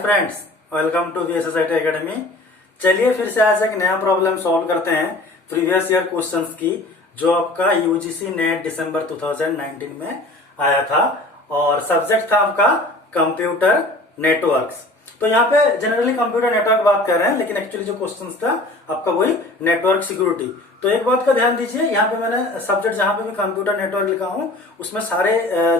Friends, welcome to VSSIT academy. चलिए फिर से आज एक नया प्रॉब्लम सॉल्व करते हैं प्रीवियस ईयर क्वेश्चंस की, जो आपका यूजीसी नेट दिसंबर 2019 में आया था और सब्जेक्ट था आपका कंप्यूटर नेटवर्क्स। तो यहाँ पे जनरली कंप्यूटर नेटवर्क बात कर रहे हैं, लेकिन एक्चुअली जो क्वेश्चंस था आपका वही नेटवर्क सिक्योरिटी। तो एक बात का ध्यान दीजिए, यहाँ पे मैंने सब्जेक्ट जहां पे भी कंप्यूटर नेटवर्क लिखा हूँ उसमें सारे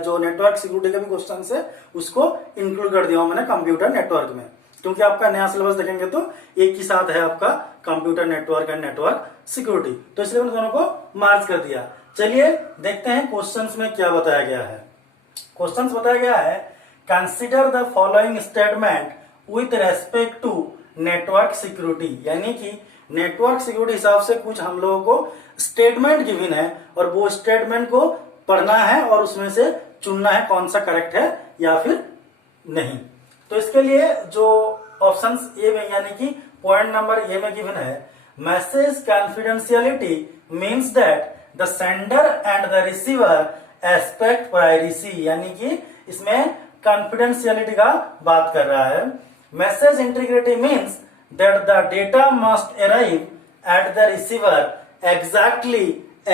जो नेटवर्क सिक्योरिटी के भी क्वेश्चन है उसको इंक्लूड कर दिया हूं मैंने कंप्यूटर नेटवर्क में, क्योंकि आपका नया सिलेबस देखेंगे तो एक ही साथ है आपका computer network and network security, तो इसलिए मैंने दोनों को मार्च कर दिया। चलिए देखते हैं क्वेश्चंस में क्या बताया गया है। क्वेश्चंस बताया गया है, consider the following statement with respect to network security, यानी कि नेटवर्क सिक्योरिटी हिसाब से कुछ हम लोगों को स्टेटमेंट गिवन है और वो स्टेटमेंट को पढ़ना है और उसमें से चुनना है कौन सा करेक्ट है या फिर नहीं। तो इसके लिए जो ऑप्शंस ए में यानी कि पॉइंट नंबर ए में गिवन है, message confidentiality means that the sender and the receiver aspect privacy, यानी कि इसमें कॉन्फिडेंशियलिटी का बात कर रहा है। Message integrity means that the data must arrive at the receiver exactly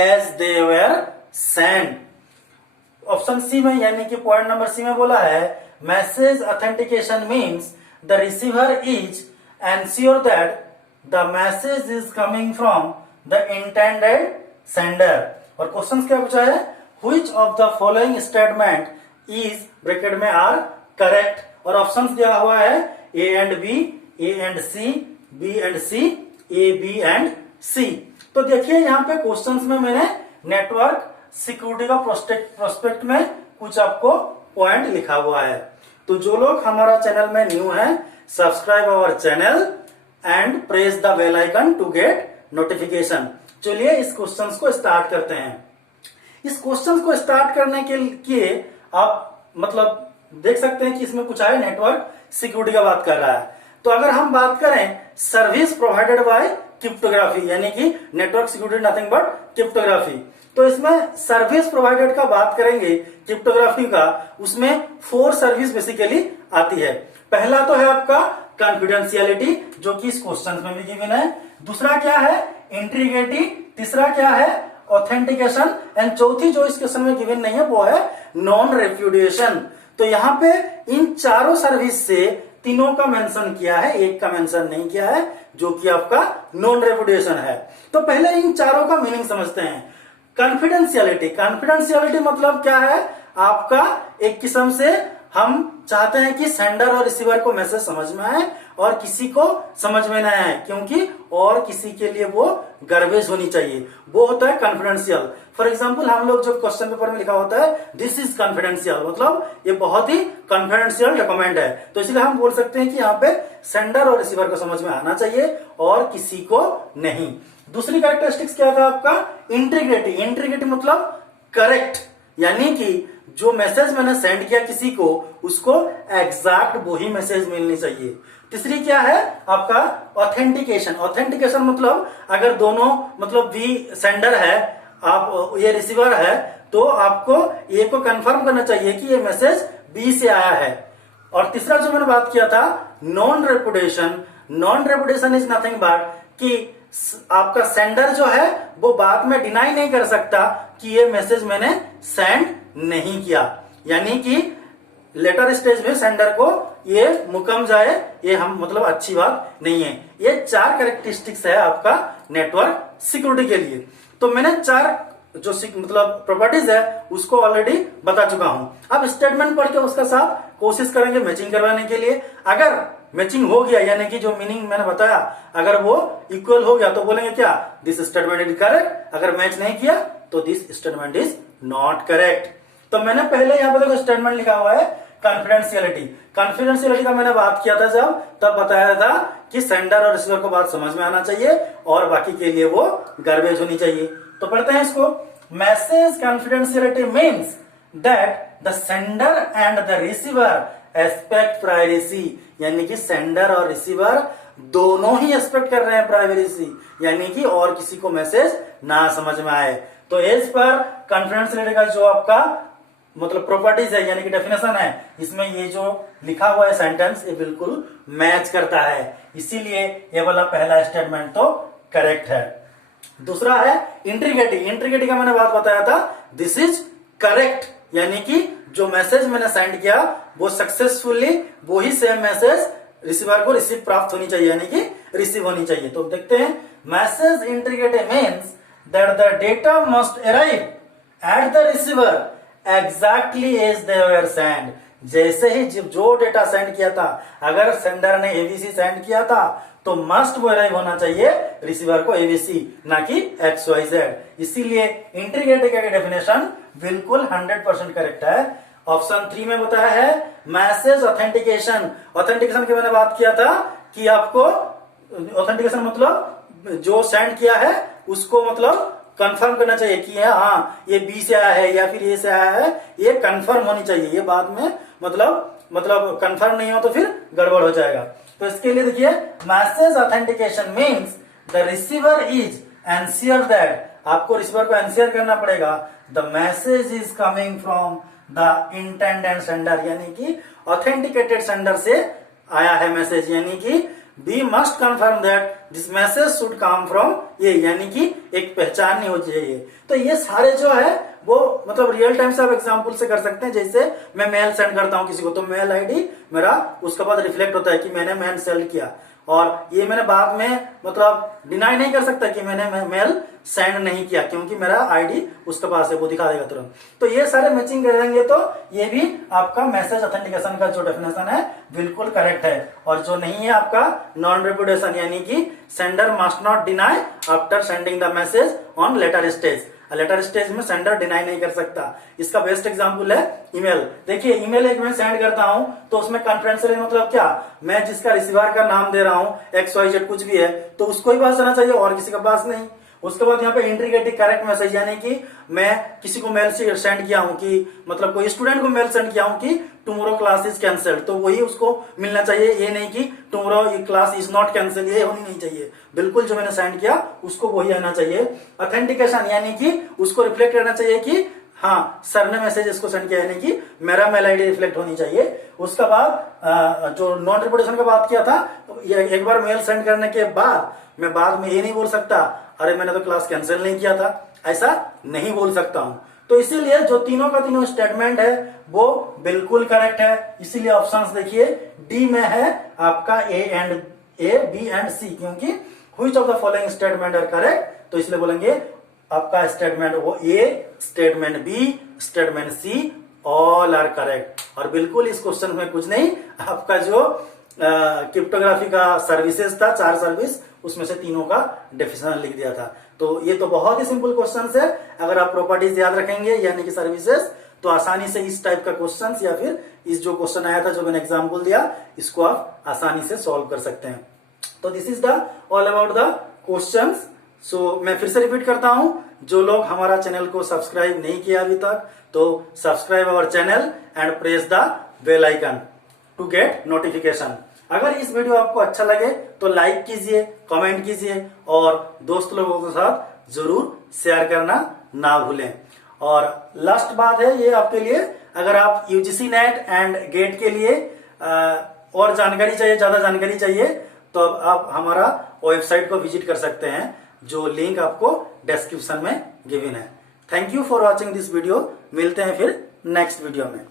as they were sent। Option C में यानी कि पॉइंट नंबर सी में बोला है, message authentication means the receiver is ensure that the message is coming from the intended sender. और question क्या पूछा है, which of the following statement is bracket में आर करेक्ट, और ऑप्शन दिया हुआ है A and B, A and C, B and C, A B and C. तो देखिए यहाँ पे क्वेश्चंस में मैंने नेटवर्क सिक्योरिटी का प्रोस्पेक्ट में कुछ आपको पॉइंट लिखा हुआ है। तो जो लोग हमारा चैनल में न्यू है, subscribe our channel and press the bell icon to get notification. चलिए इस क्वेश्चंस को स्टार्ट करते हैं। इस क्वेश्चंस को स्टार्ट करने के लिए आप मतलब देख सकते हैं कि इसमें कुछ है नेटवर्क सिक्योरिटी का बात कर रहा है। तो अगर हम बात करें सर्विस प्रोवाइडेड बाय क्रिप्टोग्राफी, यानी कि network security nothing but cryptography, तो इसमें सर्विस प्रोवाइडेड का बात करेंगे क्रिप्टोग्राफी का, उसमें 4 सर्विस बेसिकली आती है। पहला तो है आपका कॉन्फिडेंशियलिटी, जो कि इस क्वेश्चन में भी गिवन है। दूसरा क्या है, इंटीग्रिटी। तीसरा क्या है, ऑथेंटिकेशन। एंड चौथी जो इस क्वेश्चन में गिवन नहीं है वो है नॉन रेप्यूडिएशन। तो यहाँ पे इन चारों सर्विस से तीनों का मेंशन किया है, एक का मेंशन नहीं किया है, जो कि आपका नॉन रेप्यूडिएशन है। तो पहले इन चारों का मीनिंग समझते हैं। कॉन्फिडेंशियलिटी, कॉन्फिडेंशियलिटी मतलब क्या है, आपका एक किस्म से हम चाहते हैं कि सेंडर और रिसीवर को मैसेज समझ में आए और किसी को समझ में ना आए, क्योंकि और किसी के लिए वो गर्वेज होनी चाहिए, वो होता है कॉन्फिडेंशियल। फॉर एग्जाम्पल हम लोग जो क्वेश्चन पेपर में लिखा होता है दिस इज कॉन्फिडेंशियल, मतलब ये बहुत ही कॉन्फिडेंशियल डॉक्यूमेंट है, तो इसलिए हम बोल सकते हैं कि यहाँ पे सेंडर और रिसीवर को समझ में आना चाहिए और किसी को नहीं। दूसरी कैरेक्टरिस्टिक्स क्या था आपका, इंटीग्रिटी। इंटीग्रिटी मतलब करेक्ट, यानी कि जो मैसेज मैंने सेंड किया किसी को, उसको एग्जैक्ट वही मैसेज मिलनी चाहिए। तीसरी क्या है आपका, ऑथेंटिकेशन। ऑथेंटिकेशन मतलब अगर दोनों मतलब बी सेंडर है, आप ये रिसीवर है, तो आपको ए को कंफर्म करना चाहिए कि ये मैसेज बी से आया है। और तीसरा जो मैंने बात किया था non reputation. Non reputation is nothing but कि आपका सेंडर जो है वो बाद में डिनाई नहीं कर सकता कि ये मैसेज मैंने सेंड नहीं किया, यानी कि लेटर स्टेज में सेंडर को ये मुकम जाए, ये हम मतलब अच्छी बात नहीं है। ये 4 कैरेक्टरिस्टिक्स है आपका नेटवर्क सिक्योरिटी के लिए। तो मैंने 4 जो मतलब प्रॉपर्टीज है उसको ऑलरेडी बता चुका हूं। अब स्टेटमेंट पढ़ के उसका साथ कोशिश करेंगे मैचिंग करवाने के लिए। अगर मैचिंग हो गया, यानी कि जो मीनिंग मैंने बताया अगर वो इक्वल हो गया, तो बोलेंगे क्या, दिस स्टेटमेंट इज करेक्ट। अगर मैच नहीं किया तो this statement is not correct. तो मैंने पहले यहाँ पे देखो स्टेटमेंट लिखा हुआ है कॉन्फिडेंशियलिटी। कॉन्फिडेंशियलिटी का मैंने बात किया था जब, तब बताया था कि सेंडर और रिसीवर को बात समझ में आना चाहिए और बाकी के लिए वो गार्बेज होनी चाहिए। तो पढ़ते हैं इसको। Message confidentiality means that the sender and the receiver aspect privacy, यानी कि सेंडर और रिसीवर दोनों ही एस्पेक्ट कर रहे हैं प्राइवेसी, यानी कि और किसी को मैसेज ना समझ में आए। तो एज पर कॉन्फिडेंशियलिटी का जो आपका मतलब प्रॉपर्टीज है यानी कि डेफिनेशन है, इसमें ये जो लिखा हुआ है सेंटेंस ये बिल्कुल मैच करता है, इसीलिए ये वाला पहला स्टेटमेंट तो करेक्ट है। दूसरा है इंट्रीगेटिव। इंट्रीगेटिव का मैंने बात बताया था, दिस इज करेक्ट, यानी कि जो मैसेज मैंने सेंड किया वो सक्सेसफुली वही सेम मैसेज रिसीवर को रिसीव प्राप्त होनी चाहिए, यानी कि रिसीव होनी चाहिए। तो देखते हैं, message integrity means that the data must arrive at the receiver exactly as they were send. जैसे ही जो डेटा सेंड किया था, अगर सेंडर ने एबीसी सेंड किया था तो मस्ट वो अराइव होना चाहिए रिसीवर को एबीसी, ना कि XYZ। इसीलिए इंट्रीगेटिव का डेफिनेशन बिल्कुल 100% करेक्ट है। ऑप्शन 3 में बताया है मैसेज ऑथेंटिकेशन। ऑथेंटिकेशन की मैंने बात किया था कि आपको ऑथेंटिकेशन मतलब जो सेंड किया है उसको मतलब कंफर्म करना चाहिए कि हाँ ये बी से आया है या फिर ए से आया है, ये कंफर्म होनी चाहिए। ये बाद में मतलब कंफर्म नहीं हो तो फिर गड़बड़ हो जाएगा। तो इसके लिए देखिए, message authentication means the receiver is ensure that, आपको रिसीवर को एंश्योर करना पड़ेगा the message is coming from the intended sender, यानी कि ऑथेंटिकेटेड सेंडर से आया है मैसेज, यानी कि B must confirm that this message should come from ये, यानी कि एक पहचान नहीं हो चाहिए। तो ये सारे जो है वो मतलब रियल टाइम से आप एग्जांपल से कर सकते हैं। जैसे मैं मेल सेंड करता हूं किसी को, तो मेल आईडी मेरा उसके बाद रिफ्लेक्ट होता है कि मैंने मेल सेंड किया, और ये मैंने बाद में मतलब डिनाई नहीं कर सकता कि मैंने मेल सेंड नहीं किया, क्योंकि मेरा आईडी उसके पास है, वो दिखा देगा तुरंत। तो ये सारे मैचिंग करेंगे तो ये भी आपका मैसेज ऑथेंटिकेशन का जो डेफिनेशन है बिल्कुल करेक्ट है। और जो नहीं है आपका नॉन रिपीटेशन, यानी कि sender must not deny after sending the message on later stage. Later stage में सेंडर डिनाई नहीं कर सकता। इसका बेस्ट एग्जांपल है ईमेल। देखिए, ईमेल एक मैं सेंड करता हूं तो उसमें कॉन्फिडेंशियल मतलब क्या, मैं जिसका रिसीवर का नाम दे रहा हूं XYZ कुछ भी है तो उसको ही पास आना चाहिए और किसी का पास नहीं। उसके बाद यहाँ पे इंट्रीगेटिव करेक्ट मैसेज, यानी कि मैं किसी को मेल से सेंड किया हूं कि मतलब कोई स्टूडेंट को मेल सेंड किया हूं कि टुमारो क्लास इज कैंसल्ड, तो वही उसको मिलना चाहिए, ये नहीं कि tomorrow class is not cancel, ये होनी नहीं चाहिए। बिल्कुल जो मैंने सेंड किया उसको वही आना चाहिए। ऑथेंटिकेशन यानी कि उसको रिफ्लेक्ट करना चाहिए कि हाँ सर ने मैसेज इसको सेंड किया, यानी कि मेरा मेल आईडी रिफ्लेक्ट होनी चाहिए। उसका बाद जो नॉन रिपोर्टेशन का बात किया था, तो एक बार मेल सेंड करने के बाद मैं बाद में ये नहीं बोल सकता अरे मैंने तो क्लास कैंसिल नहीं किया था, ऐसा नहीं बोल सकता हूं। तो इसीलिए जो तीनों का तीनों स्टेटमेंट है वो बिल्कुल करेक्ट है। इसीलिए ऑप्शंस देखिए, डी में है आपका ए, बी एंड सी, क्योंकि which of the following statement are correct, तो इसलिए बोलेंगे आपका स्टेटमेंट वो A, statement B, statement C all are correct. और बिल्कुल इस क्वेश्चन में कुछ नहीं, आपका जो क्रिप्टोग्राफी का सर्विसेज था 4 सर्विस, उसमें से तीनों का डेफिनेशन लिख दिया था। तो ये तो बहुत ही सिंपल क्वेश्चन है। अगर आप प्रॉपर्टीज याद रखेंगे यानी कि सर्विसेज, तो आसानी से इस टाइप का क्वेश्चन या फिर इस जो क्वेश्चन आया था जो मैंने एग्जाम्पल दिया, इसको आप आसानी से सॉल्व कर सकते हैं। तो this is the all about the questions. So मैं फिर से रिपीट करता हूं, जो लोग हमारा चैनल को सब्सक्राइब नहीं किया अभी तक, तो subscribe our channel and press the bell icon to get notification. अगर इस वीडियो आपको अच्छा लगे तो लाइक कीजिए, कमेंट कीजिए और दोस्त लोगों के साथ जरूर शेयर करना ना भूलें। और लास्ट बात है ये आपके लिए, अगर आप यूजीसी नेट एंड गेट के लिए और जानकारी चाहिए, ज्यादा जानकारी चाहिए, तो आप हमारा वेबसाइट को विजिट कर सकते हैं, जो लिंक आपको डिस्क्रिप्शन में गिवन है। Thank you for watching this video. मिलते हैं फिर नेक्स्ट वीडियो में।